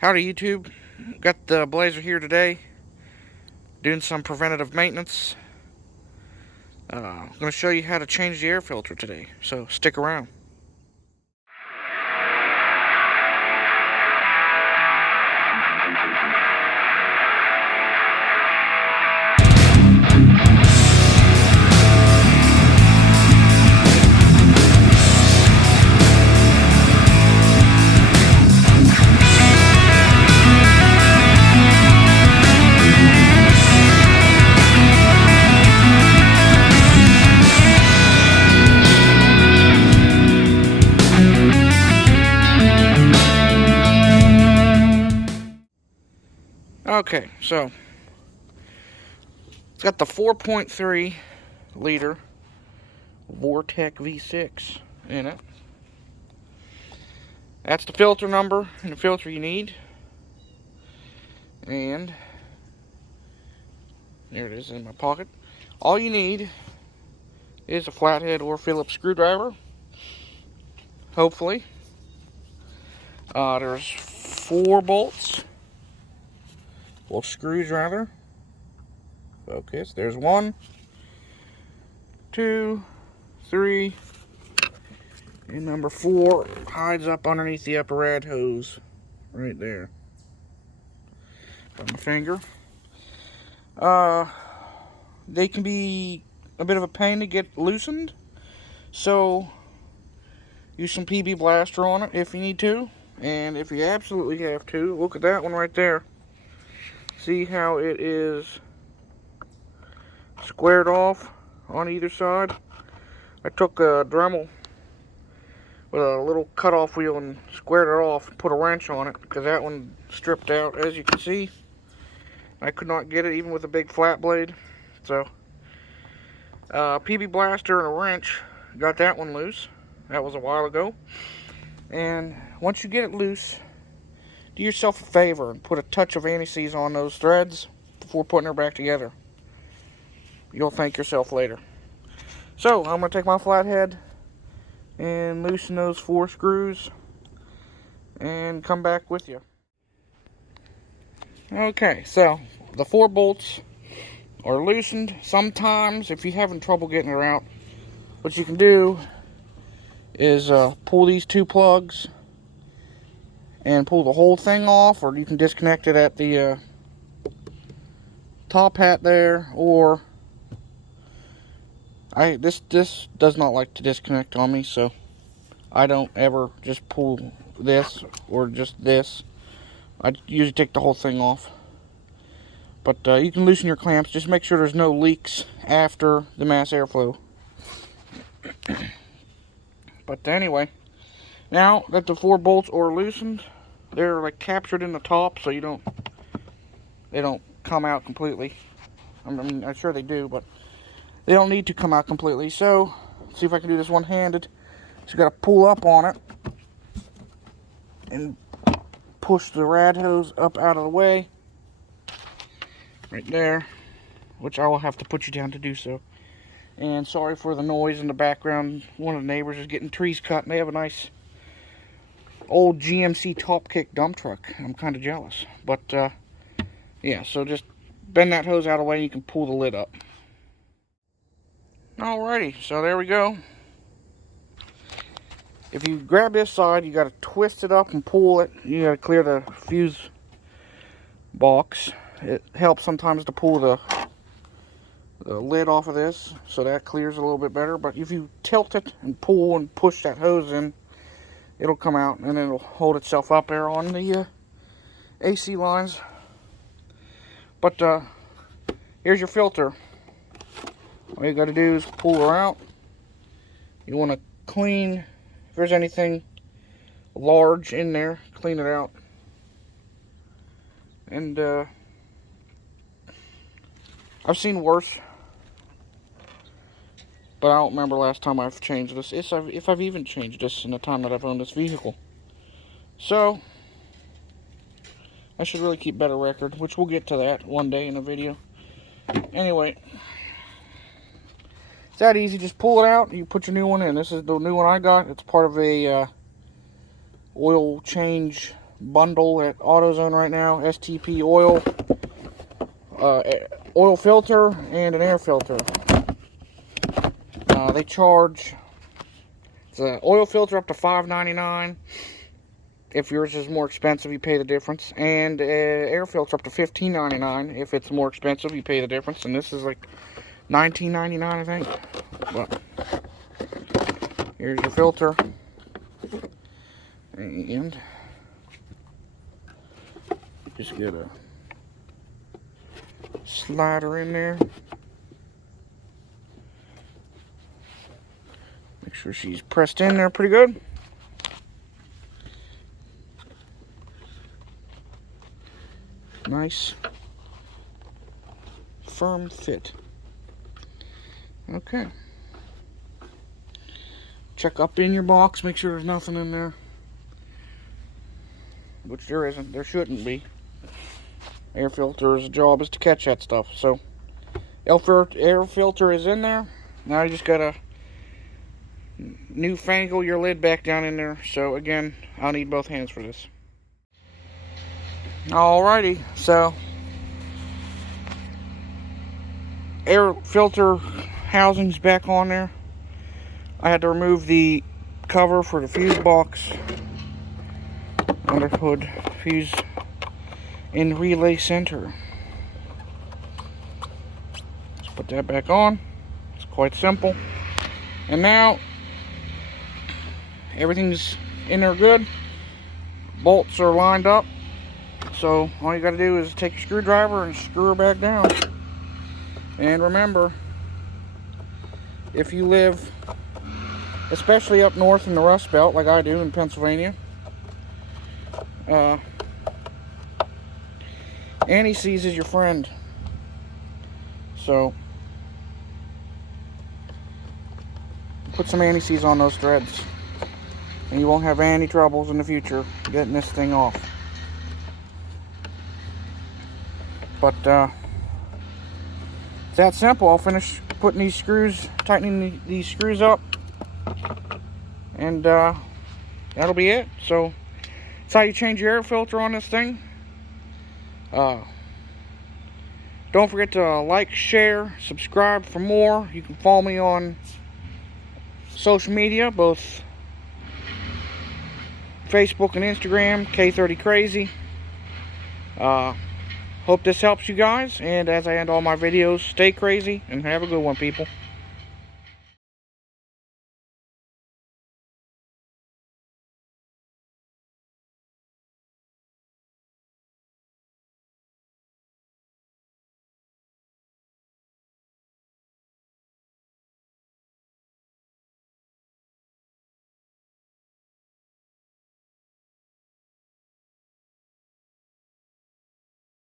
Howdy YouTube, got the Blazer here today, doing some preventative maintenance. I'm going to show you how to change the air filter today, so stick around. Okay, so it's got the 4.3 liter Vortec V6 in it. That's the filter number and the filter you need. And there it is in my pocket. All you need is a flathead or Phillips screwdriver. Hopefully. There's 4 bolts. 4 screws rather. Focus. There's 1, 2, 3, and number 4 hides up underneath the upper rad hose right there. On my finger. They can be a bit of a pain to get loosened, so use some PB Blaster on it if you need to, and if you absolutely have to, look at that one right there. See how it is squared off on either side? I took a Dremel with a little cutoff wheel and squared it off and put a wrench on it because that one stripped out, as you can see. I could not get it even with a big flat blade. So PB Blaster and a wrench got that one loose. That was a while ago. And once you get it loose, do yourself a favor and put a touch of anti-seize on those threads before putting her back together. You'll thank yourself later. So I'm going to take my flathead and loosen those 4 screws and come back with you. Okay, so the 4 bolts are loosened. Sometimes if you're having trouble getting her out, what you can do is pull these 2 plugs and pull the whole thing off, or you can disconnect it at the top hat there, or this does not like to disconnect on me, so I don't ever just pull this or just this. I usually take the whole thing off. But you can loosen your clamps. Just make sure there's no leaks after the mass airflow. But anyway, now that the 4 bolts are loosened, they're like captured in the top, so they don't come out completely. I mean, I'm sure they do, but they don't need to come out completely. So, let's see if I can do this one-handed. So you got to pull up on it and push the rad hose up out of the way. Right there, which I will have to put you down to do so. And sorry for the noise in the background. One of the neighbors is getting trees cut, and they have a nice old GMC top kick dump truck. I'm kind of jealous. But, yeah, so just bend that hose out of the way and you can pull the lid up. Alrighty, so there we go. If you grab this side, you got to twist it up and pull it. You got to clear the fuse box. It helps sometimes to pull the lid off of this, so that clears a little bit better. But if you tilt it and pull and push that hose in, it'll come out and it'll hold itself up there on the AC lines. But here's your filter. All you got to do is pull her out. You want to clean, if there's anything large in there, clean it out. And I've seen worse, but I don't remember last time I've changed this, if I've even changed this in the time that I've owned this vehicle. So I should really keep better record, which we'll get to that one day in a video. Anyway, it's that easy. Just pull it out, you put your new one in. This is the new one I got. It's part of a oil change bundle at AutoZone right now. STP oil, oil filter, and an air filter. They charge the oil filter up to $5.99. If yours is more expensive, you pay the difference. And air filter up to $15.99. If it's more expensive, you pay the difference. And this is like $19.99, I think. But here's your filter. And just get a slider in there. Make sure she's pressed in there pretty good. Nice, firm fit. Okay. Check up in your box, make sure there's nothing in there. Which there isn't, there shouldn't be. Air filter's job is to catch that stuff. So, air filter is in there. Now you just gotta newfangle your lid back down in there. So again, I'll need both hands for this. Alrighty, so air filter housing's back on there. I had to remove the cover for the fuse box under hood fuse in relay center. Let's put that back on. It's quite simple. And now everything's in there good. Bolts are lined up. So all you got to do is take your screwdriver and screw her back down. And remember, if you live, especially up north in the Rust Belt, like I do in Pennsylvania, anti-seize is your friend. So put some anti-seize on those threads, and you won't have any troubles in the future getting this thing off. But it's that simple. I'll finish putting these screws, tightening these screws up, and that'll be it. So that's how you change your air filter on this thing. Don't forget to like, share, subscribe for more. You can follow me on social media, both Facebook and Instagram, K30Crazy. Hope this helps you guys, and as I end all my videos, stay crazy and have a good one, people.